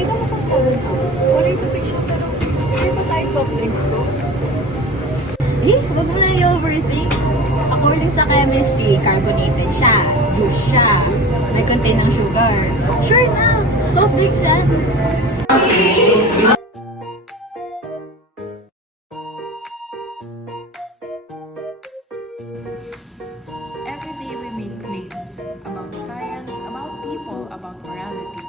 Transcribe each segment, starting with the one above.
May dala pang 7 up. Kulay tubig siya pero may pa tayong soft drinks to. Huwag mo na i-overthink. According sa chemistry, carbonated siya, juice siya, may contain ng sugar. Sure na, soft drinks yan. Every day we make claims about science, about people, about morality.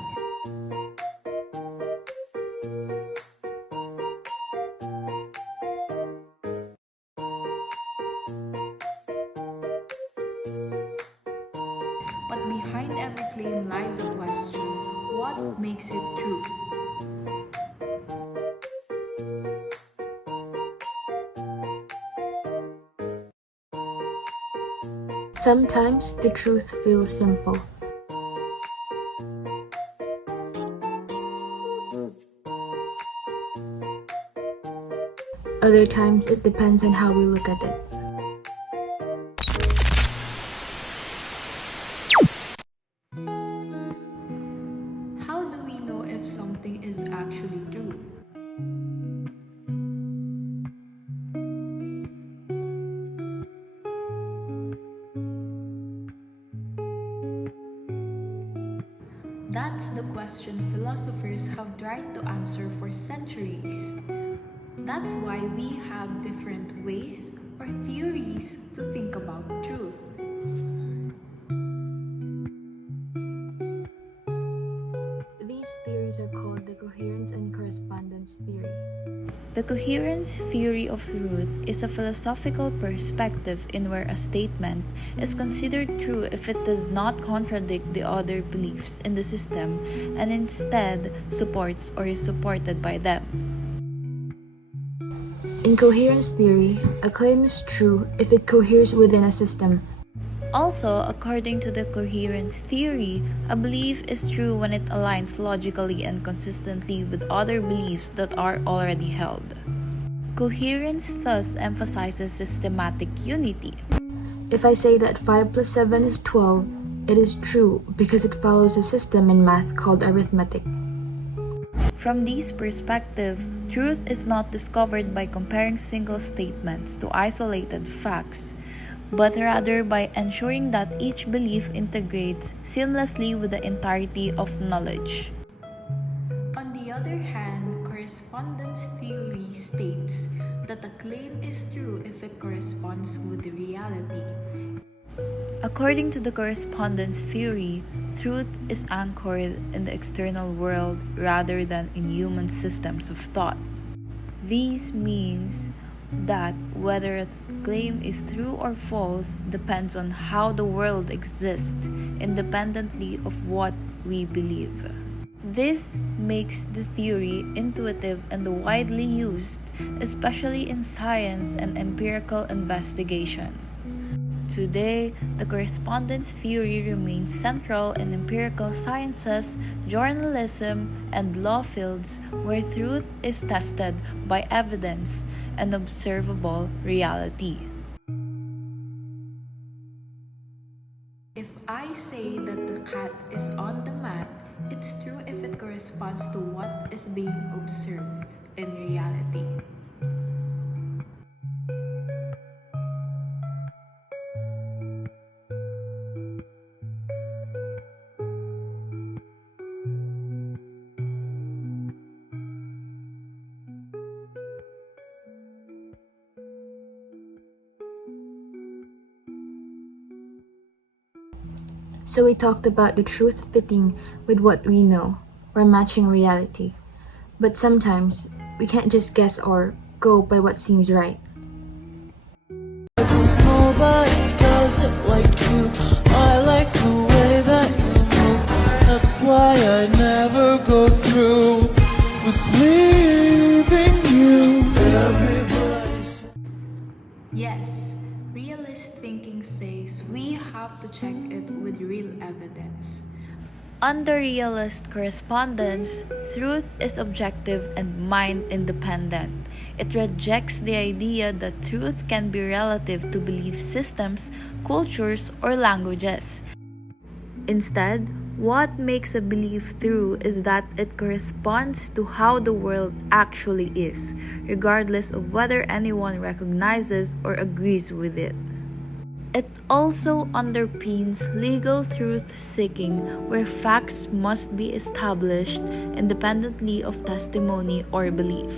But behind every claim lies a question: what makes it true? Sometimes the truth feels simple. Other times it depends on how we look at it. How do we know if something is actually true? That's the question philosophers have tried to answer for centuries. That's why we have different ways or theories to think about truth. These theories are called the coherence and correspondence theory. The coherence theory of truth is a philosophical perspective in where a statement is considered true if it does not contradict the other beliefs in the system and instead supports or is supported by them. In coherence theory, a claim is true if it coheres within a system. Also, according to the coherence theory, a belief is true when it aligns logically and consistently with other beliefs that are already held. Coherence thus emphasizes systematic unity. If I say that 5 plus 7 is 12, it is true because it follows a system in math called arithmetic. From this perspective, truth is not discovered by comparing single statements to isolated facts, but rather by ensuring that each belief integrates seamlessly with the entirety of knowledge. On the other hand, correspondence theory states that a claim is true if it corresponds with the reality. According to the correspondence theory, truth is anchored in the external world rather than in human systems of thought. This means that whether a claim is true or false depends on how the world exists independently of what we believe. This makes the theory intuitive and widely used, especially in science and empirical investigation. Today, the correspondence theory remains central in empirical sciences, journalism, and law fields where truth is tested by evidence and observable reality. If I say that the cat is on the mat, it's true if it corresponds to what is being observed in reality. So we talked about the truth fitting with what we know, or matching reality. But sometimes, we can't just guess or go by what seems right. Cause nobody does it like you. I like the way that you move. That's why I never go through with leaving you. Everybody's Yes, realist thinking says we have to check it with real evidence. Under realist correspondence, truth is objective and mind-independent. It rejects the idea that truth can be relative to belief systems, cultures, or languages. Instead, What makes a belief true is that it corresponds to how the world actually is, regardless of whether anyone recognizes or agrees with it. It also underpins legal truth seeking, where facts must be established independently of testimony or belief.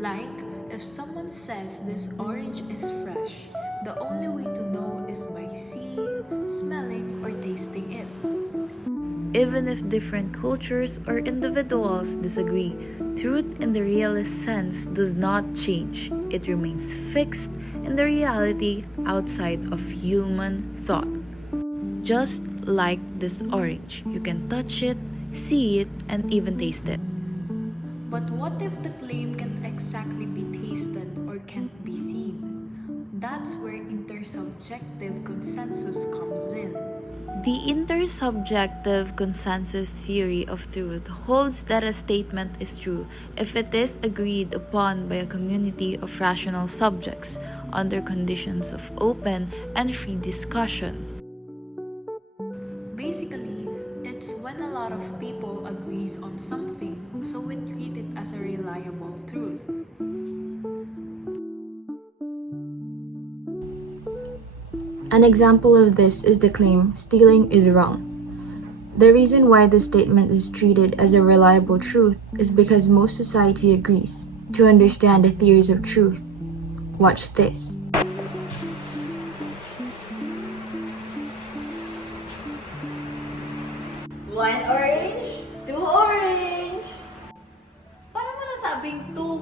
Like, if someone says this orange is fresh, the only way to know is by seeing, smelling, or tasting it. Even if different cultures or individuals disagree, truth in the realist sense does not change. It remains fixed in the reality outside of human thought. Just like this orange, you can touch it, see it, and even taste it. But what if the claim can't exactly be tasted or can't be seen? That's where intersubjective consensus comes in. The intersubjective consensus theory of truth holds that a statement is true if it is agreed upon by a community of rational subjects under conditions of open and free discussion. Basically, it's when a lot of people agrees on something, so we treat it as a reliable truth. An example of this is the claim, stealing is wrong. The reason why this statement is treated as a reliable truth is because most society agrees to understand the theories of truth. Watch this. One orange, two orange. Paano mo nasabing two?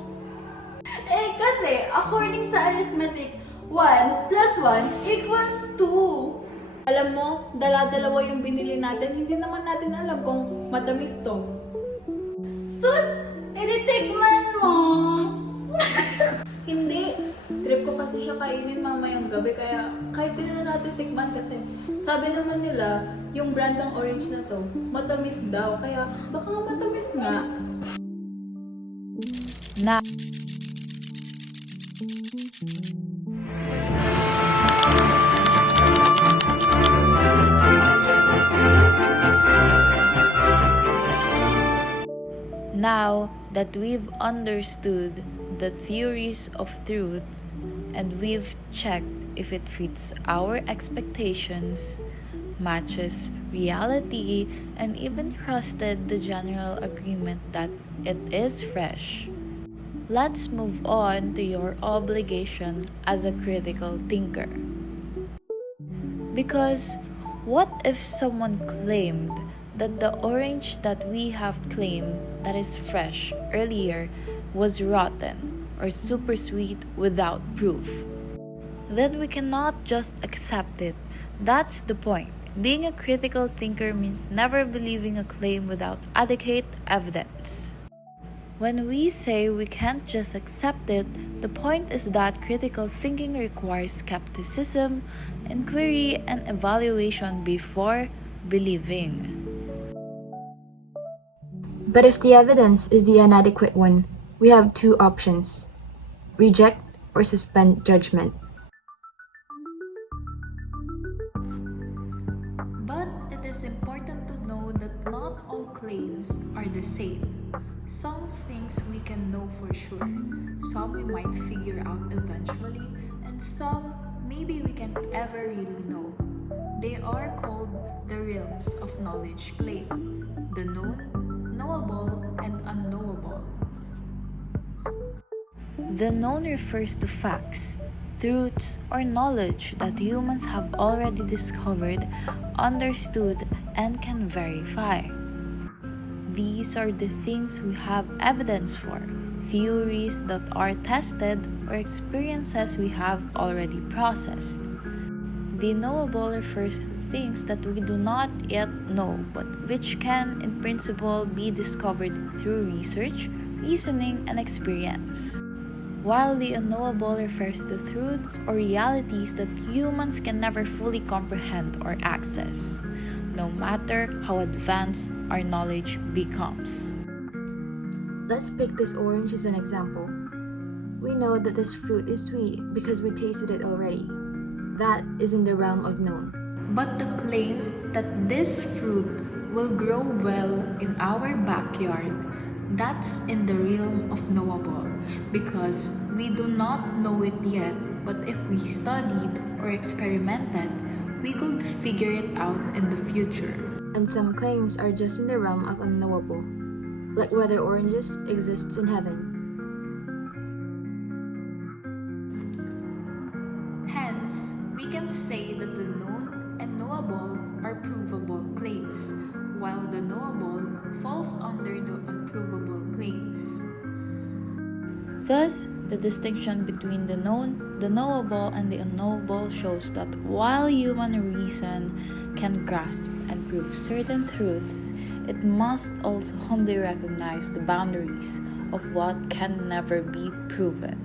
Kasi according sa arithmetic, 1 plus 1 equals 2. Alam mo, dala-dalawa yung binili natin, hindi naman natin alam kung matamis to. Sus! Ititikman mo! Hindi. Trip ko kasi siya kainin mamayang gabi, kaya kahit din na natin tikman kasi sabi naman nila, yung brand ng orange na to, matamis daw, kaya baka nga matamis nga. Na Now that we've understood the theories of truth and we've checked if it fits our expectations, matches reality, and even trusted the general agreement that it is fresh, let's move on to your obligation as a critical thinker. Because what if someone claimed that the orange that we have claimed that is fresh earlier was rotten or super sweet without proof? Then we cannot just accept it. That's the point. Being a critical thinker means never believing a claim without adequate evidence. When we say we can't just accept it, the point is that critical thinking requires skepticism, inquiry, and evaluation before believing. But if the evidence is the inadequate one, we have two options: reject or suspend judgment. But it is important to know that not all claims are the same. Some things we can know for sure, some we might figure out eventually, and some maybe we can't ever really know. They are called the realms of knowledge claim: the known, knowable, and unknowable. The known refers to facts, truths, or knowledge that humans have already discovered, understood, and can verify. These are the things we have evidence for, theories that are tested, or experiences we have already processed. The knowable refers to things that we do not yet know but which can, in principle, be discovered through research, reasoning, and experience. While the unknowable refers to truths or realities that humans can never fully comprehend or access, no matter how advanced our knowledge becomes. Let's pick this orange as an example. We know that this fruit is sweet because we tasted it already. That is in the realm of known. But the claim that this fruit will grow well in our backyard, that's in the realm of knowable because we do not know it yet, but if we studied or experimented, we could figure it out in the future. And some claims are just in the realm of unknowable, like whether oranges exists in heaven. Hence, we can say that the known and knowable are provable claims, while the knowable falls under the unprovable claims. Thus, the distinction between the known, the knowable, and the unknowable shows that while human reason can grasp and prove certain truths, it must also humbly recognize the boundaries of what can never be proven.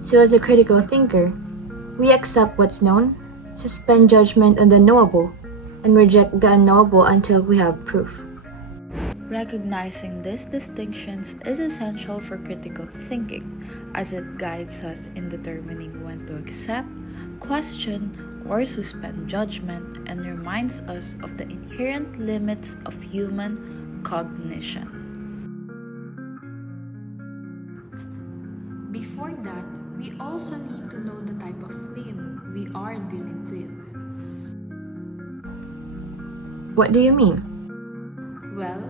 So, as a critical thinker, we accept what's known, suspend judgment on the knowable, and reject the unknowable until we have proof. Recognizing these distinctions is essential for critical thinking, as it guides us in determining when to accept, question, or suspend judgment and reminds us of the inherent limits of human cognition. Before that, we also need to know the type of claim we are dealing with. What do you mean? Well,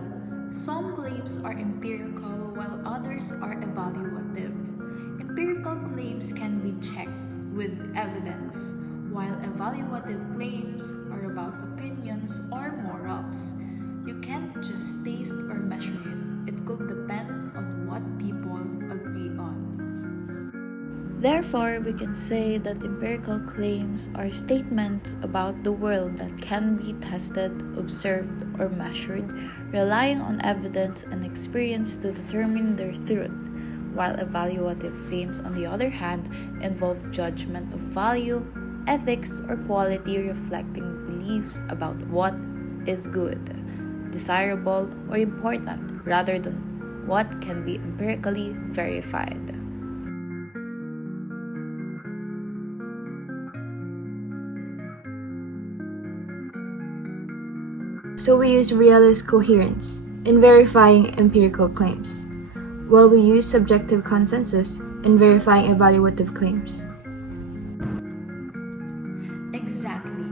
some claims are empirical while others are evaluative. Empirical claims can be checked with evidence, while evaluative claims are about opinions or morals. You can't just taste or measure it. It could depend on what people agree on. Therefore, we can say that empirical claims are statements about the world that can be tested, observed, or measured, relying on evidence and experience to determine their truth, while evaluative claims, on the other hand, involve judgment of value, ethics, or quality reflecting beliefs about what is good, desirable, or important, rather than what can be empirically verified. So we use realist coherence in verifying empirical claims, while we use subjective consensus in verifying evaluative claims. Exactly.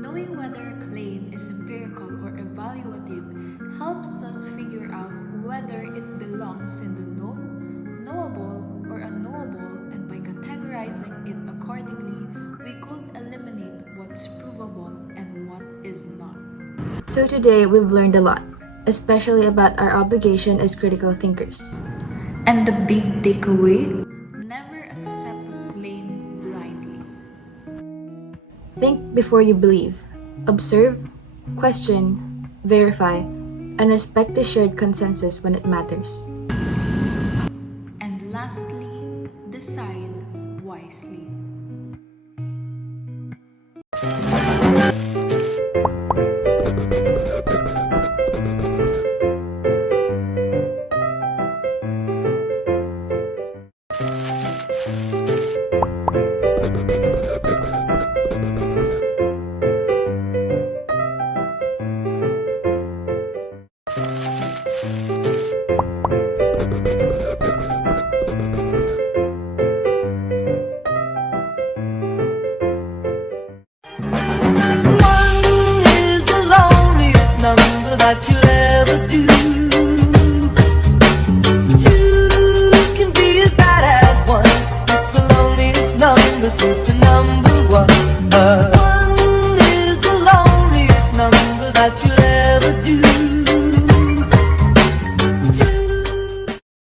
Knowing whether a claim is empirical or evaluative helps us figure out whether it belongs in the known, knowable, or unknowable, and by categorizing it accordingly, we could eliminate what's provable and what is not. So today we've learned a lot, especially about our obligation as critical thinkers. And the big takeaway? Never accept a claim blindly. Think before you believe. Observe, question, verify, and respect the shared consensus when it matters. And lastly, decide wisely.